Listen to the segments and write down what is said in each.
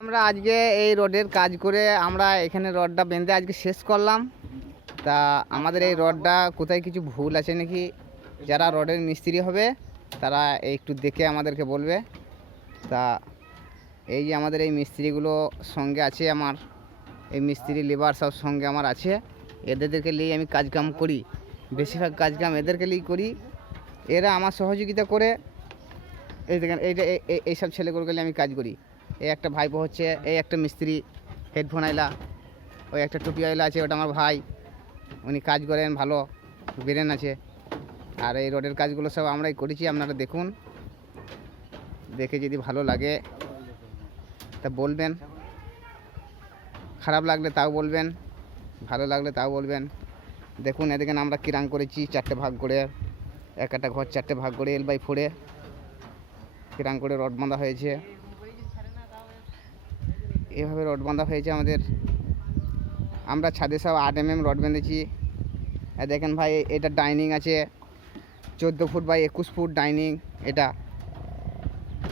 আমরা আজকে এই রডের কাজ করে আমরা এখানে রডটা বেঁধে আজকে শেষ করলাম। তা আমাদের এই রডটা কোথায় কিছু ভুল আছে নাকি, যারা রডের মিস্ত্রি হবে তারা একটু দেখে আমাদেরকে বলবে। তা এই যে আমাদের এই মিস্ত্রিগুলো সঙ্গে আছে, আমার এই মিস্ত্রি লেবার সব সঙ্গে আমার আছে, এদেরকে নিয়ে আমি কাজকাম করি, বেশিরভাগ কাজকাম এদেরকে নিয়েই করি। এরা আমার সহযোগিতা করে। এই দেখেন এইসব ছেলেগুলোকে নিয়ে আমি কাজ করি। এই একটা ভাইপো হচ্ছে, এই একটা মিস্ত্রি হেডফোন আইলা, ওই একটা টুপি আইলা আছে, ওটা আমার ভাই, উনি কাজ করেন, ভালো ব্রেন আছে। আর এই রোডের কাজগুলো সব আমরাই করেছি, আপনারা দেখুন, দেখে যদি ভালো লাগে তা বলবেন, খারাপ লাগলে তাও বলবেন, ভালো লাগলে তাও বলবেন। দেখুন এদিকে আমরা কিরাং করেছি, 4টে ভাগ করে, একটা ঘর 4টে ভাগ করে L/4 কিরাং করে রড বাঁধা হয়েছে। এভাবে রড বাঁধা হয়েছে আমাদের। আমরা ছাদে সব 8 mm রড বেঁধেছি। দেখেন ভাই, এটা ডাইনিং আছে 14 ফুট বাই 21 ফুট ডাইনিং।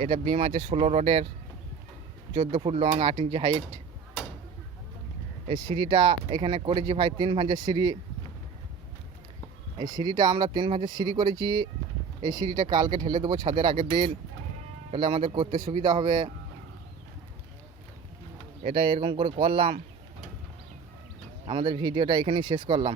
এটা বিম আছে 16 রডের, 14 ফুট লং, 8 ইঞ্চি হাইট। এই সিঁড়িটা এখানে করেছি ভাই 3 ভাঁজের সিঁড়ি। এই সিঁড়িটা আমরা 3 ভাঁজের সিঁড়ি করেছি। এই সিঁড়িটা কালকে ঠেলে দেবো ছাদের আগের দিন, তাহলে আমাদের করতে সুবিধা হবে। এটা এরকম করে করলাম। আমাদের ভিডিওটা এখানেই শেষ করলাম।